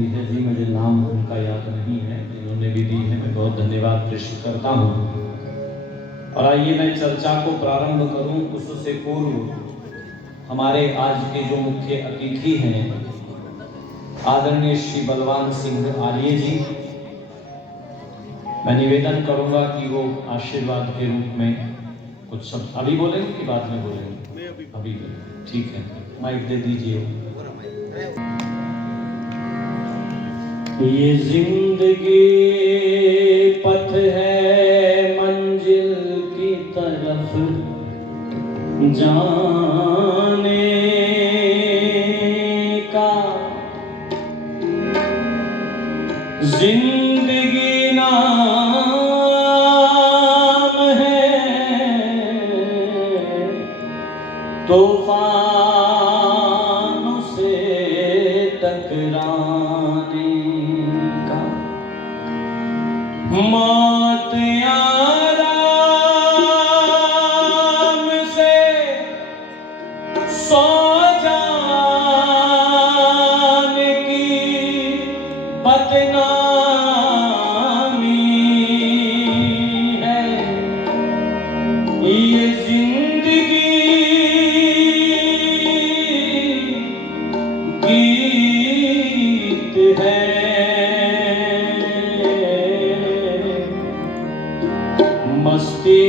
दी है जी, मुझे नाम उनका याद नहीं है, जिन्होंने भी दी है मैं बहुत धन्यवाद प्रेषित करता हूँ। और आइए मैं चर्चा को प्रारंभ करूं उससे पूर्व हमारे आज के जो मुख्य अतिथि हैं आदरणीय श्री बलवान सिंह आर्य जी, मैं निवेदन करूंगा कि वो आशीर्वाद के रूप में कुछ शब्द अभी बोलेंगे कि बाद में बोलेंगे? अभी ठीक है, माइक दे दीजिए। ये जिंदगी पथ है मंजिल की तरफ जाने का, जिंदगी नाम है तूफान से टकराने का, मौत आराम से सो जाने की बदनामी है, ये जिंदगी गीत है मस्ती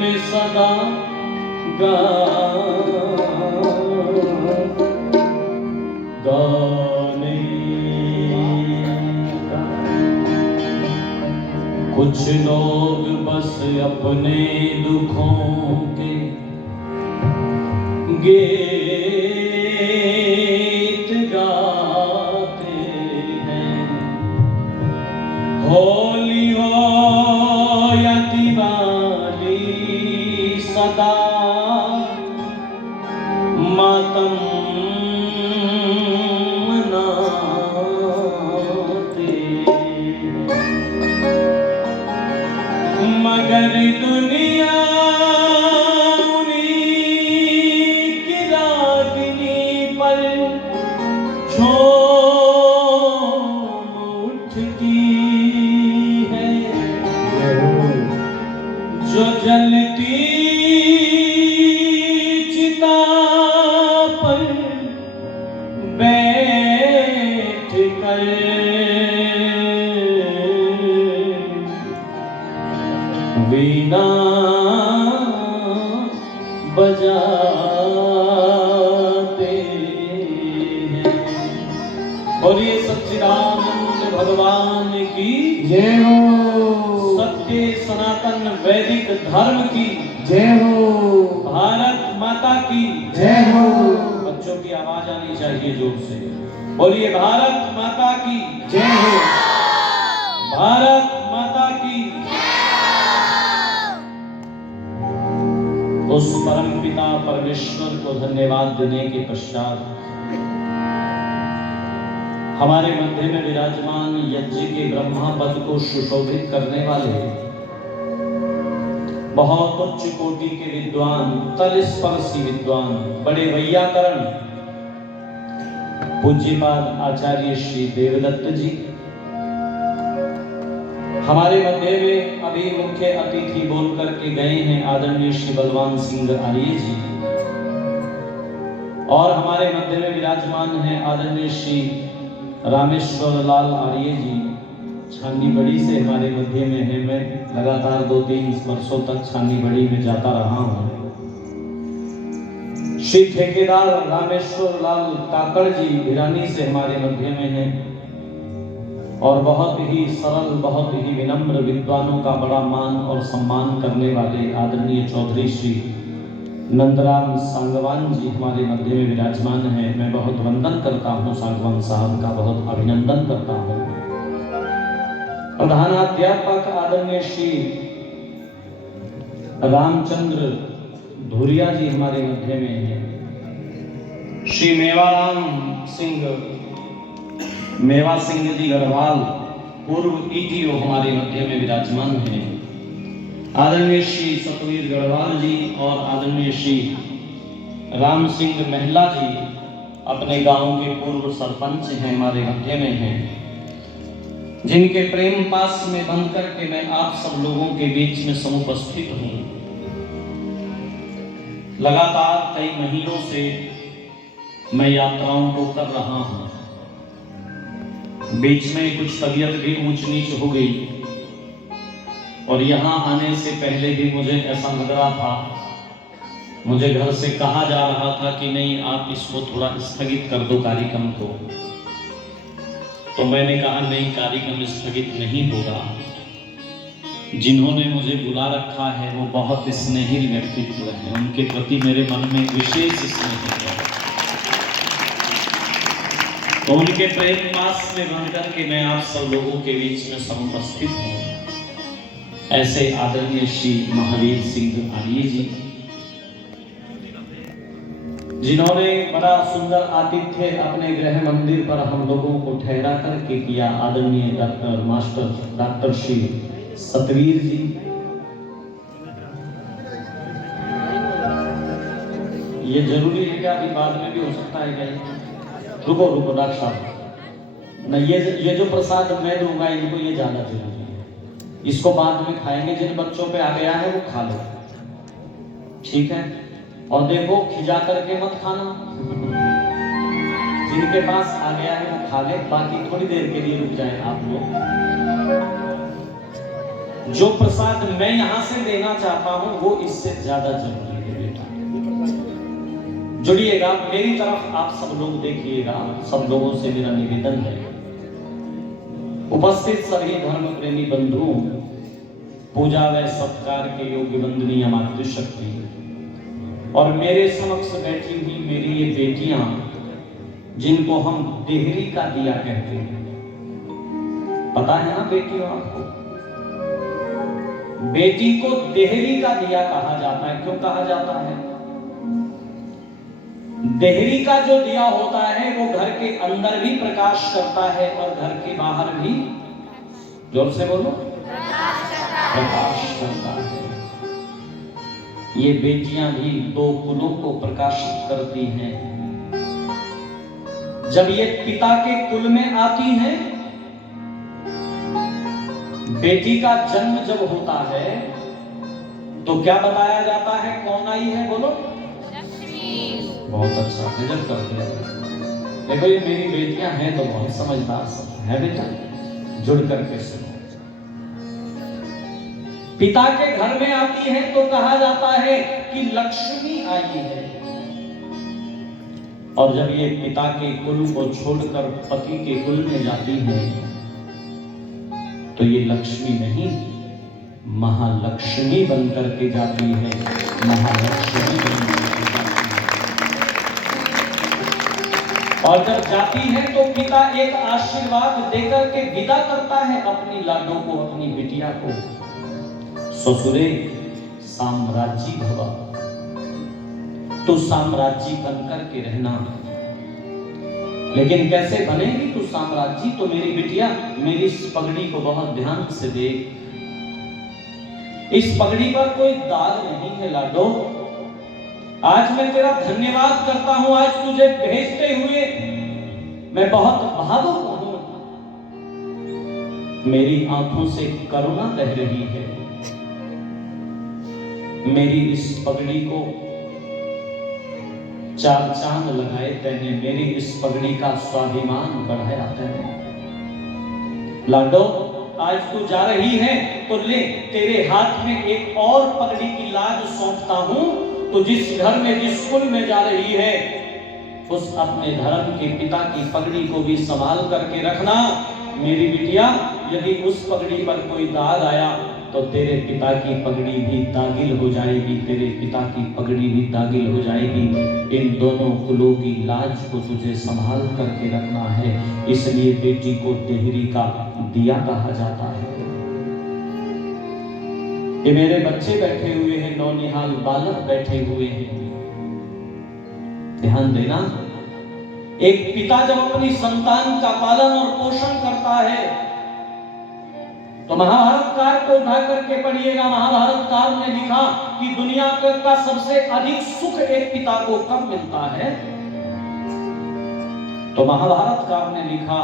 में सदा गाने का। कुछ लोग बस अपने दुखों के गीत गाते हैं, होली हो या दिवाली सदा मातम मनाते हैं, मगर दुनिया उन्हीं की रागनी पर झूम उठती है, जो जलती चिता पर बैठ कर वीणा बजाते हैं। और ये सच्चिदानंद भगवान की जय हो, सत्य सनातन वैदिक धर्म की जय हो, भारत माता की जय हो। बच्चों की आवाज आनी चाहिए जोर से, बोलिए भारत माता की जय हो, भारत माता की। उस परम पिता परमेश्वर को धन्यवाद देने के पश्चात हमारे मध्य में विराजमान यज्ञ के ब्रह्मा पद को सुशोभित करने वाले बहुत उच्च कोटि के विद्वान, तलस्पर्शी विद्वान, बड़े वैयाकरण पूज्यपाद आचार्य श्री देवदत्त जी, हमारे मध्य में अभी मुख्य अतिथि बोल करके गए हैं आदरणीय श्री बलवान सिंह आर्य जी, और हमारे मध्य में विराजमान हैं आदरणीय श्री रामेश्वर लाल आर्य जी, छानी बड़ी से हमारे मध्य में है। मैं लगातार 2-3 वर्षों तक छानी बड़ी में जाता रहा हूं। श्री ठेकेदार रामेश्वर लाल काकड़ जी भिरानी से हमारे मध्य में हैं, और बहुत ही सरल, बहुत ही विनम्र विद्वानों का बड़ा मान और सम्मान करने वाले आदरणीय चौधरी श्री नंदराम सांगवान जी हमारे मध्य में विराजमान हैं। मैं बहुत वंदन करता हूं, सांगवान साहब का बहुत अभिनंदन करता हूं। प्रधानाध्यापक आदरणीय श्री रामचंद्र धुरिया जी हमारे मध्य में हैं। श्री मेवा सिंह जी गढ़वाल पूर्व ईटीओ हमारे मध्य में विराजमान हैं। आदरणीय श्री सतवीर गढ़वाल जी और आदरणीय श्री राम सिंह महिला जी अपने गांव के पूर्व सरपंच हैं, हमारे मध्य में हैं, जिनके प्रेम पास में बनकर के मैं आप सब लोगों के बीच में समुपस्थित हूं। लगातार कई महीनों से मैं यात्राओं को कर रहा हूं। बीच में कुछ तबीयत भी ऊंच नीच हो गई और यहाँ आने से पहले भी मुझे ऐसा लग रहा था, मुझे घर से कहा जा रहा था कि नहीं आप इसको थोड़ा स्थगित कर दो कार्यक्रम को। तो मैंने कहा नहीं, कार्यक्रम स्थगित नहीं होगा। जिन्होंने मुझे बुला रखा है वो बहुत स्नेहिल व्यक्तित्व है, उनके प्रति मेरे मन में विशेष स्नेह है। तो उनके प्रेम पास में बनकर के मैं आप सब लोगों के बीच में समुपस्थित हूँ। ऐसे आदरणीय श्री महावीर सिंह आर्य जी, जिन्होंने बड़ा सुंदर आतिथ्य अपने गृह मंदिर पर हम लोगों को ठहरा करके किया, आदरणीय डॉक्टर श्री सतवीर जी, ये जरूरी है क्या? अभी बाद में भी हो सकता है क्या? रुको डॉक्टर साहब, न ये जो प्रसाद मैं दूंगा इनको, ये ज्यादा जरूरी है, इसको बाद में खाएंगे। जिन बच्चों पे आ गया है वो खा लो, ठीक है? और देखो खिजा करके मत खाना, जिनके पास आ गया है वो खा ले, बाकी थोड़ी देर के लिए रुक जाए आप लोग। जो प्रसाद मैं यहां से देना चाहता हूं वो इससे ज्यादा जरूरी है बेटा। जुड़िएगा, मेरी तरफ आप सब लोग देखिएगा। सब लोगों से मेरा निवेदन है, उपस्थित सभी धर्म प्रेमी बंधुओं, पूजा व सत्कार के योग्य वंदनीय मातृशक्ति और मेरे समक्ष बैठी हुई मेरी ये बेटियां, जिनको हम देहरी का दिया कहते हैं। पता है ना बेटियों आपको, बेटी को देहरी का दिया कहा जाता है। क्यों कहा जाता है? देहरी का जो दिया होता है वो घर के अंदर भी प्रकाश करता है और घर के बाहर भी, जोर से बोलो, प्रकाश करता है। ये बेटियां भी दो कुलों को प्रकाशित करती हैं। जब ये पिता के कुल में आती हैं, बेटी का जन्म जब होता है तो क्या बताया जाता है? कौन आई है? बोलो। बहुत अच्छा, गजब करते हैं। देखो ये मेरी बेटियां हैं तो बहुत समझदार सब है बेटा, जुड़ करके सुनो। पिता के घर में आती है तो कहा जाता है कि लक्ष्मी आई है, और जब ये पिता के कुल को छोड़कर पति के कुल में जाती है तो ये लक्ष्मी नहीं, महालक्ष्मी बनकर के जाती है। महालक्ष्मी बनकर के जाती है। और जब जाती है तो पिता एक आशीर्वाद देकर के विदा करता है अपनी लाडो को, अपनी बिटिया को। ससुरे साम्राज्य भवा, तू साम्राज्य बनकर के रहना। लेकिन कैसे बनेगी तू साम्राज्य? तो मेरी बिटिया, मेरी इस पगड़ी को बहुत ध्यान से देख, इस पगड़ी पर कोई दाग नहीं है लाडो। आज मैं तेरा धन्यवाद करता हूं, आज तुझे भेजते हुए मैं बहुत भावुक हूं। मेरी आंखों से करुणा बह रही है। मेरी इस पगड़ी को चार चांद लगाए तैने, मेरी इस पगड़ी का स्वाभिमान बढ़ाया तैने। लाडो, आज तू जा रही है तो ले, तेरे हाथ में एक और पगड़ी की लाज सौंपता हूं। तो जिस घर में, जिस कुल में जा रही है, उस अपने धर्म के पिता की पगड़ी को भी संभाल करके रखना। मेरी बिटिया, यदि उस पगड़ी पर कोई दाग आया तो तेरे पिता की पगड़ी भी दागिल हो जाएगी, तेरे पिता की पगड़ी भी दागिल हो जाएगी। इन दोनों कुलों की लाज को तुझे संभाल करके रखना है। इसलिए बेटी को देहरी का दिया कहा जाता है। ये मेरे बच्चे बैठे हुए हैं, नौनिहाल बालक बैठे हुए हैं, ध्यान देना। एक पिता जब अपनी संतान का पालन और पोषण करता है तो महाभारत काल को उठा करके पढ़िएगा। महाभारत काल ने लिखा कि दुनिया का सबसे अधिक सुख एक पिता को कब मिलता है? तो महाभारतकार ने लिखा,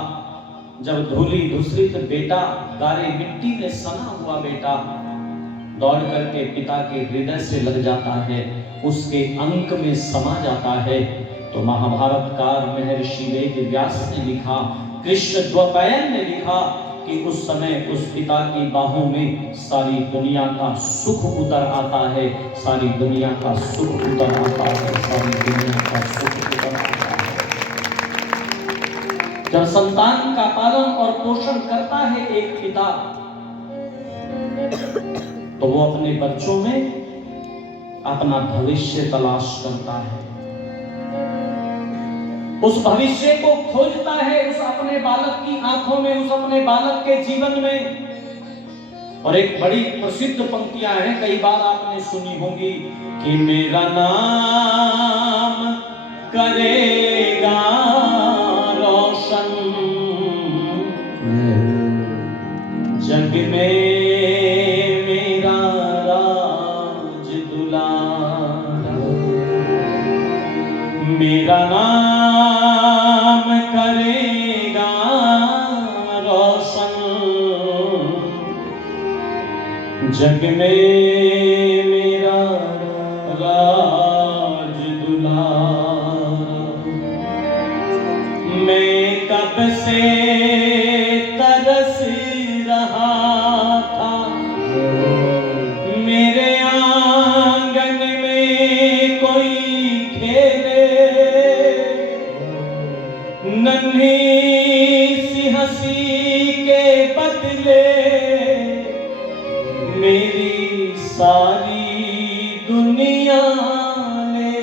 जब धूली धूसरित बेटा गारे मिट्टी में सना हुआ बेटा दौड़ करके पिता के हृदय से लग जाता है, उसके अंक में समा जाता है, तो महाभारतकार महर्षि वेद व्यास ने लिखा, कृष्ण द्वैपायन ने लिखा कि उस समय उस पिता की बाहों में सारी दुनिया का सुख उतर आता है, सारी दुनिया का सुख उतर आता है, सारी दुनिया का सुख उतर आता है। जब संतान का पालन और पोषण करता है एक पिता, तो वो अपने बच्चों में अपना भविष्य तलाश करता है, उस भविष्य को खोजता है, उस अपने बालक की आंखों में, उस अपने बालक के जीवन में। और एक बड़ी प्रसिद्ध पंक्तियां हैं, कई बार आपने सुनी होंगी कि मेरा नाम करेगा रोशन जग में, मेरा राज दुलारा, मेरा नाम करेगा रोशन जग में, मेरा राज दुलारा। मैं कब से तरस रहा था, मेरे आंगन में कोई खेले, नन्ही सी हंसी के बदले मेरी सारी दुनिया ले।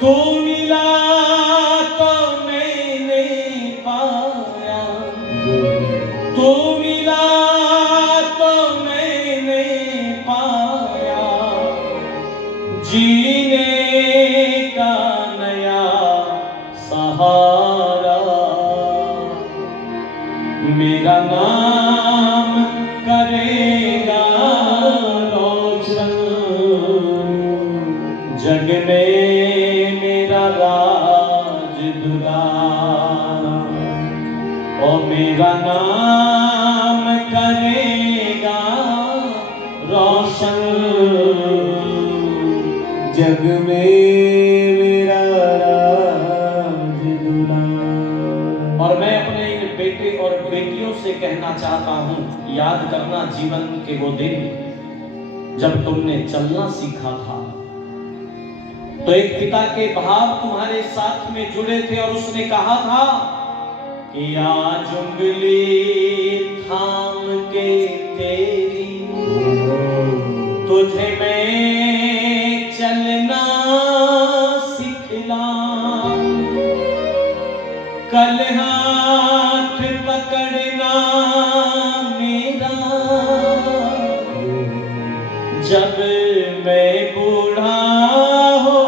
तू मिला तो मैंने पाया, तू मिला तो मैंने पाया, जीने का नया सहारा। मेरा नाम करेगा रोशन जग में, मेरा राज दुलारा। ओ मेरा नाम करेगा रोशन जग में, मेरा राज दुलारा। और मैं अपने इन बेटे और बेटियों से कहना चाहता हूं, याद करना जीवन के वो दिन जब तुमने चलना सीखा था, तो एक पिता के भाव तुम्हारे साथ में जुड़े थे और उसने कहा था कि आज उंगली थाम के तेरी तुझे मैं चलना सिखलाऊं, कल हाथ पकड़ना मेरा, जब मैं बूढ़ा हो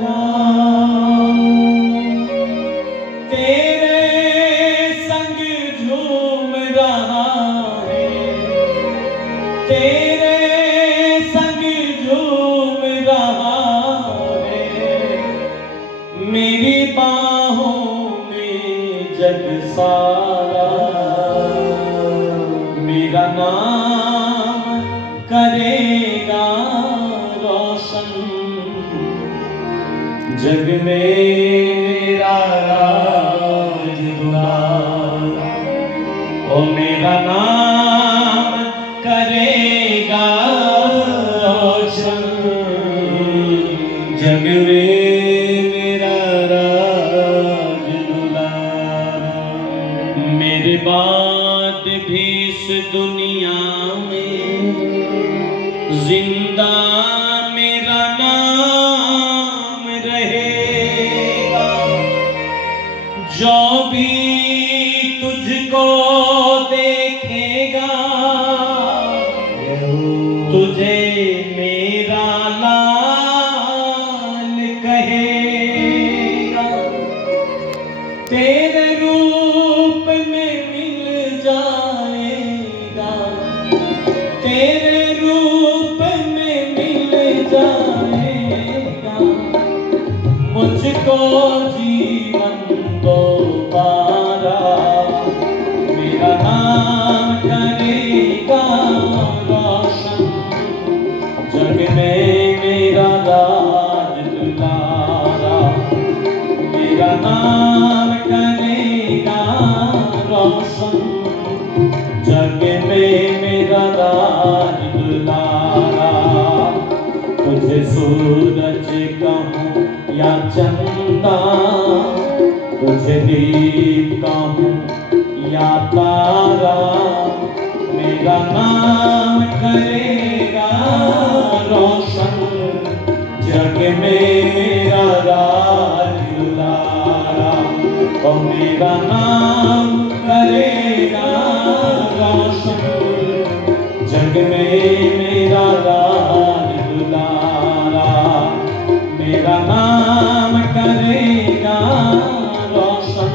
जाऊं, तेरे संग झूम रहा है, तेरे संग झूम रहा है, मेरी बाहों में जग सारा। मेरा नाम करेगा रोशन जग में, मेरा राज दुलारा। ओ मेरा नाम करेगा रोशन जग में, मेरा राज दुलारा। मेरे बाद भी इस दुनिया में जिंदा मेरा नाम रहेगा, जो भी तुझको देखेगा तुझे मेरा लाल कहेगा, तेरे रूप में मिल जाएगा, तेरे रूप में मिल जाएगा, मुझ मुझको जीवन दोबारा मेरा नाम करेगा रोशन, जग में मेरा राज दुलारा, मेरा नाम करेगा रोशन, जग में मेरा राज दुलारा। तुझे सूरज कहूँ या चंदा, तुझे दीप कहूँ या तारा, मेरा नाम करेगा रोशन, जग में मेरा राज दुलारा। और मेरा नाम करेगा रोशन, जग में मेरा राज दुलारा, मेरा नाम करेगा रोशन,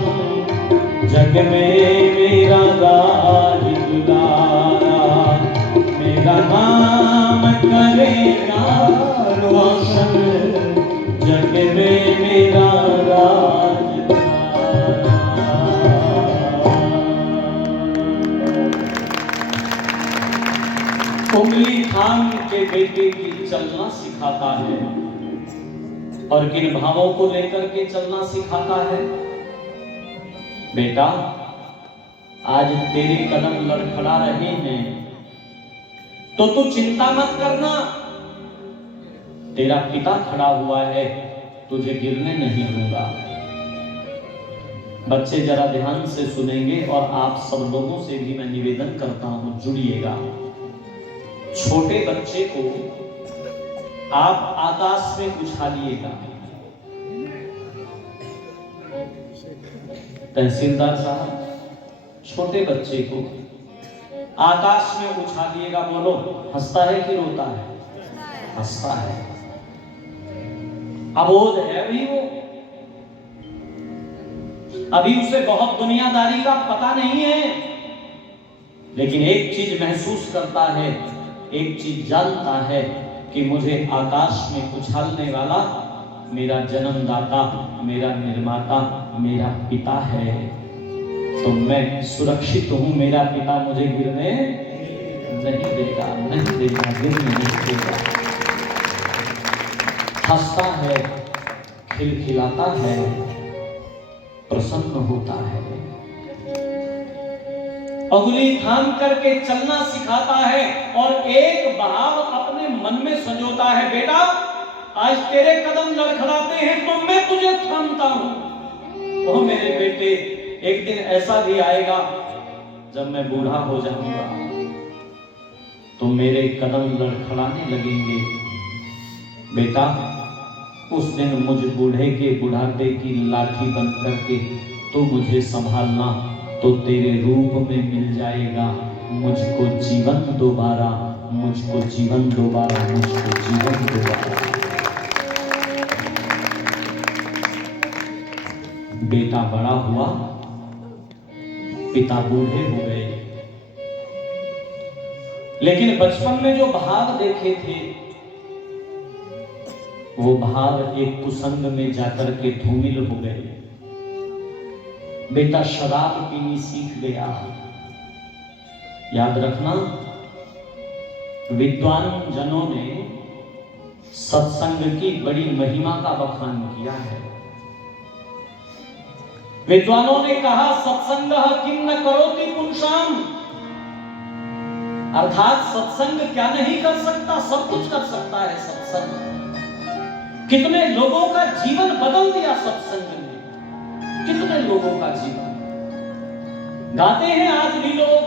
जग में मेरा राज दुलारा, मेरा नाम करेगा रोशन, जग में मेरा राज दुलारा। उंगली थाम के बेटे की चलना सिखाता है और किन भावों को लेकर के चलना सिखाता है। बेटा, आज तेरे कदम लड़खड़ा रहे हैं तो तू चिंता मत करना, तेरा पिता खड़ा हुआ है, तुझे गिरने नहीं दूंगा। बच्चे जरा ध्यान से सुनेंगे और आप सब लोगों से भी मैं निवेदन करता हूं, जुड़िएगा। छोटे बच्चे को आप आकाश में उछालिएगा। तहसीलदार साहब, छोटे बच्चे को आकाश में उछालिएगा। बोलो, हंसता है कि रोता है? हंसता है। अबोध है अभी वो, अभी उसे बहुत दुनियादारी का पता नहीं है, लेकिन एक चीज महसूस करता है, एक चीज जानता है कि मुझे आकाश में उछालने वाला मेरा जन्मदाता, मेरा निर्माता, मेरा पिता है। तो मैं सुरक्षित हूं, मेरा पिता मुझे गिरने नहीं देगा, नहीं देगा, गिरने नहीं देगा। हंसता है, खिलखिलाता है, प्रसन्न होता है, उंगली थाम करके चलना सिखाता है और एक भाव अपने मन में संजोता है। बेटा, आज तेरे कदम लड़खड़ाते हैं तो मैं तुझे थामता हूं। ओ मेरे बेटे, एक दिन ऐसा भी आएगा जब मैं बूढ़ा हो जाऊंगा तो मेरे कदम लड़खड़ाने लगेंगे। बेटा, उस दिन मुझ बूढ़े के बुढ़ापे की लाठी बन करके तो मुझे संभालना, तो तेरे रूप में मिल जाएगा मुझको जीवन दोबारा, मुझको जीवन दोबारा, मुझको जीवन दोबारा। बेटा बड़ा हुआ, पिता बूढ़े हो गए, लेकिन बचपन में जो भाव देखे थे वो भाव एक कुसंग में जाकर के धूमिल हो गए। बेटा शराब पीनी सीख गया। याद रखना, विद्वान जनों ने सत्संग की बड़ी महिमा का बखान किया है। विद्वानों ने कहा, सत्संगः किं न करोति पुंसाम, अर्थात सत्संग क्या नहीं कर सकता, सब कुछ कर सकता है सत्संग। कितने लोगों का जीवन बदल दिया सत्संग ने, कितने लोगों का जीवन। गाते हैं आज भी लोग,